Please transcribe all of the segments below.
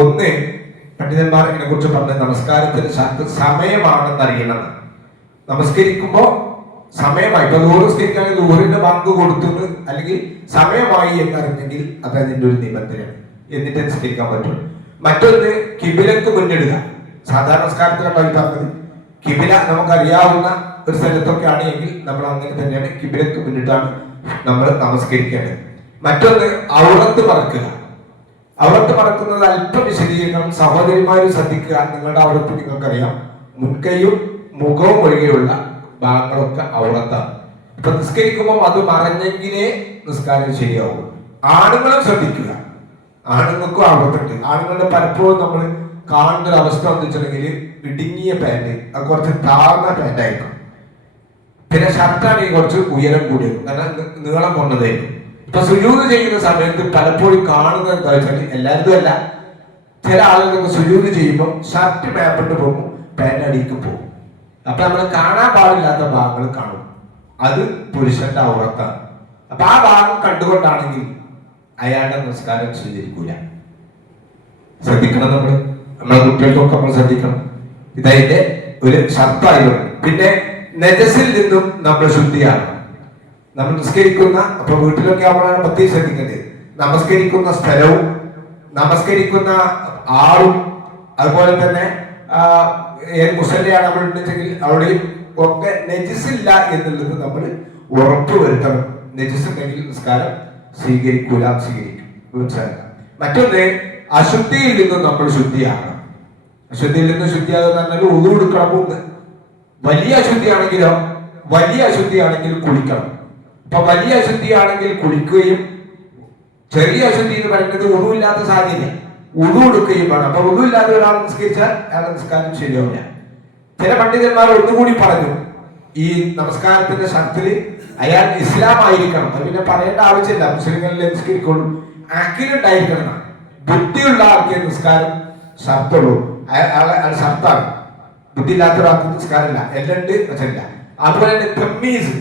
ഒന്ന്, പണ്ഡിതന്മാർ ഇതിനെ കുറിച്ച് പറഞ്ഞ നമസ്കാരത്തിന് സമയമാണെന്ന് അറിയണം. നമസ്കരിക്കുമ്പോൾ സമയമായി, ഇപ്പൊ നമസ്കരിക്കുകയാണെങ്കിൽ നൂറിന്റെ ബാങ്ക് കൊടുത്തത് അല്ലെങ്കിൽ സമയമായി എന്നറിഞ്ഞെങ്കിൽ അത് അതിന്റെ ഒരു നിബന്ധനയാണ്, എന്നിട്ട് നിസ്കരിക്കാൻ പറ്റും. മറ്റൊന്ന്, കിബിലക്ക് മുന്നിടുക. സാധാരണ നമസ്കാരത്തിലാണ് പറഞ്ഞത്. കിബില നമുക്കറിയാവുന്ന ഒരു സ്ഥലത്തൊക്കെ ആണെങ്കിൽ നമ്മൾ അങ്ങനെ തന്നെയാണ് കിബിലക്ക് മുന്നിട്ടാണ് നമ്മൾ നമസ്കരിക്കേണ്ടത്. മറ്റൊന്ന്, ഔറത്ത് മറക്കുക. ഔറത്ത് മറക്കുന്നത് അല്പം വിശദീകരണം സഹോദരിമാരും ശ്രദ്ധിക്കുക. നിങ്ങളുടെ ഔറത്ത് നിങ്ങൾക്കറിയാം, മുൻകൈയും മുഖവും ഒഴികെയുള്ള ഭാഗങ്ങളൊക്കെ ഔറത്താണ്. ഇപ്പൊ നിസ്കരിക്കുമ്പോൾ അത് മറഞ്ഞെങ്കിലേ നിസ്കാരം ശരിയാവും. ആണുങ്ങളും ശ്രദ്ധിക്കുക, ആണുങ്ങൾക്കും ഔറത്തുണ്ട്. ആണുങ്ങളുടെ പലപ്പോഴും നമ്മൾ കാണുന്ന ഒരു അവസ്ഥ എന്ന് വെച്ചിട്ടുണ്ടെങ്കിൽ ഇടുങ്ങിയ പാന്റ്, അത് കുറച്ച് താഴ്ന്ന പാന്റ് ആയിരിക്കും. പിന്നെ ഷർട്ടാണെങ്കിൽ കുറച്ച് ഉയരം കൂടിയത്, കാരണം നീളം കൊണ്ടതായിരിക്കും. ഇപ്പൊ സുജൂദ് ചെയ്യുന്ന സമയത്ത് പലപ്പോഴും കാണുന്നത് എന്താ വെച്ചാൽ, എല്ലാവരും അല്ല, ചില ആളുകൾക്ക് സുജൂദ് ചെയ്യുമ്പോൾ ഷർട്ട് മേപ്പിട്ട് പോകും, പാന്റ് അടിക്ക് പോകും. അപ്പൊ നമ്മൾ കാണാൻ പാടില്ലാത്ത ഭാഗങ്ങൾ കാണും. അത് പുരുഷന്റെ ഔറത്താണ്. അപ്പൊ ആ ഭാഗം കണ്ടുകൊണ്ടാണെങ്കിൽ അയാളുടെ നിസ്കാരം സ്വീകരിക്കൂല. ശ്രദ്ധിക്കണം, നമ്മളെ കുട്ടികൾക്കൊക്കെ നമ്മൾ ശ്രദ്ധിക്കണം. ഇതതിന്റെ ഒരു ഷർത്തായിരുന്നു. പിന്നെ നജസിൽ നിന്നും നമ്മൾ ശുദ്ധിയാണ്. നമ്മൾ നിസ്കരിക്കുന്ന, അപ്പൊ വീട്ടിലൊക്കെ ആവുമ്പോഴാണ് പ്രത്യേകം ശ്രദ്ധിക്കേണ്ടത്. നമസ്കരിക്കുന്ന സ്ഥലവും നമസ്കരിക്കുന്ന ആളും, അതുപോലെ തന്നെ ഏത് മുസല്ലയാണ് നമ്മൾ ഉണ്ടെങ്കിൽ അവിടെയും ഒക്കെ നജിസില്ല എന്നുള്ളത് നമ്മൾ ഉറപ്പ് വരുത്തണം. നജിസ് ഉണ്ടെങ്കിൽ നിസ്കാരം സ്വീകരിക്കും. മറ്റൊന്ന്, അശുദ്ധിയിൽ നിന്നും നമ്മൾ ശുദ്ധിയാകണം. അശുദ്ധിയിൽ നിന്ന് ശുദ്ധിയാകുന്ന പറഞ്ഞാൽ ഉളു എടുക്കണം. വലിയ അശുദ്ധിയാണെങ്കിൽ കുളിക്കണം. അപ്പൊ വലിയ അശുദ്ധിയാണെങ്കിൽ കുളിക്കുകയും, ചെറിയ അശുദ്ധി എന്ന് പറയുന്നത് ഉളുവില്ലാത്ത സാഹചര്യം, ഉളു എടുക്കുകയും വേണം. അപ്പൊ ഉളുവില്ലാതെ ഒരാൾ നിസ്കരിച്ചാൽ അയാളുടെ നിസ്കാരം ശരിയാവില്ല. ചില പണ്ഡിതന്മാർ ഒന്നുകൂടി പറഞ്ഞു, ഈ നമസ്കാരത്തിന്റെ ശക്തിയിൽ അയാൾ ഇസ്ലാം ആയിരിക്കണം. അത് പിന്നെ പറയേണ്ട ആവശ്യമില്ല, മുസ്ലിങ്ങളിലെ നിസ്കരിക്കുള്ളൂ. അഖിലുണ്ടായിരിക്കണം. ബുദ്ധിയുള്ള ആൾക്ക് നിസ്കാരം ശർത്തുള്ളൂ. അയാൾ ശർത്താണ്. ബുദ്ധി ഇല്ലാത്ത ഒരാൾക്ക് നിസ്കാരമില്ല. എല്ലാം ഉണ്ട്, പക്ഷല്ല. അതുപോലെ തന്നെ തെമ്മീസ്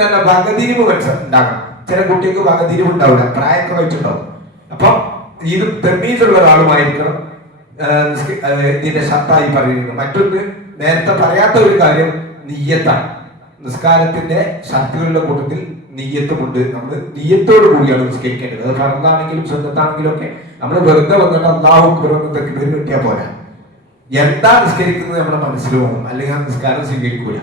തന്നെ വകതിരിവ് ഉണ്ടാകണം. ചില കുട്ടിക്ക് വകതിരിവ് ഉണ്ടാവില്ല, പ്രായമൊക്കെ വെച്ചിട്ടുണ്ടാവും. അപ്പൊ ഇത് തെമ്മീസുള്ള ഒരാളുമായിരിക്കണം ഇതിന്റെ ശർത്തായി പറയുന്നത്. മറ്റൊന്ന്, നേരത്തെ പറയാത്ത ഒരു കാര്യം നിയ്യത്താണ്. നിസ്കാരത്തിന്റെ ശർത്തുകളുടെ കൂട്ടത്തിൽ നിയ്യത്തുമുണ്ട്. നമ്മൾ നിയ്യത്തോട് കൂടിയാണ് നിസ്കരിക്കേണ്ടത്. അത് ഫർദാണെങ്കിലും സുന്നത്താണെങ്കിലും ഒക്കെ നമ്മൾ വെറുതെ വന്നിട്ട് അല്ലാഹു അക്ബർ എന്ന് തെക്കുബീർ കിട്ടിയാൽ പോരാ. എന്താ നിസ്കരിക്കുന്നത് നമ്മുടെ മനസ്സിൽ വേണം, അല്ലെങ്കിൽ ആ നിസ്കാരം സ്വീകരിക്കൂല.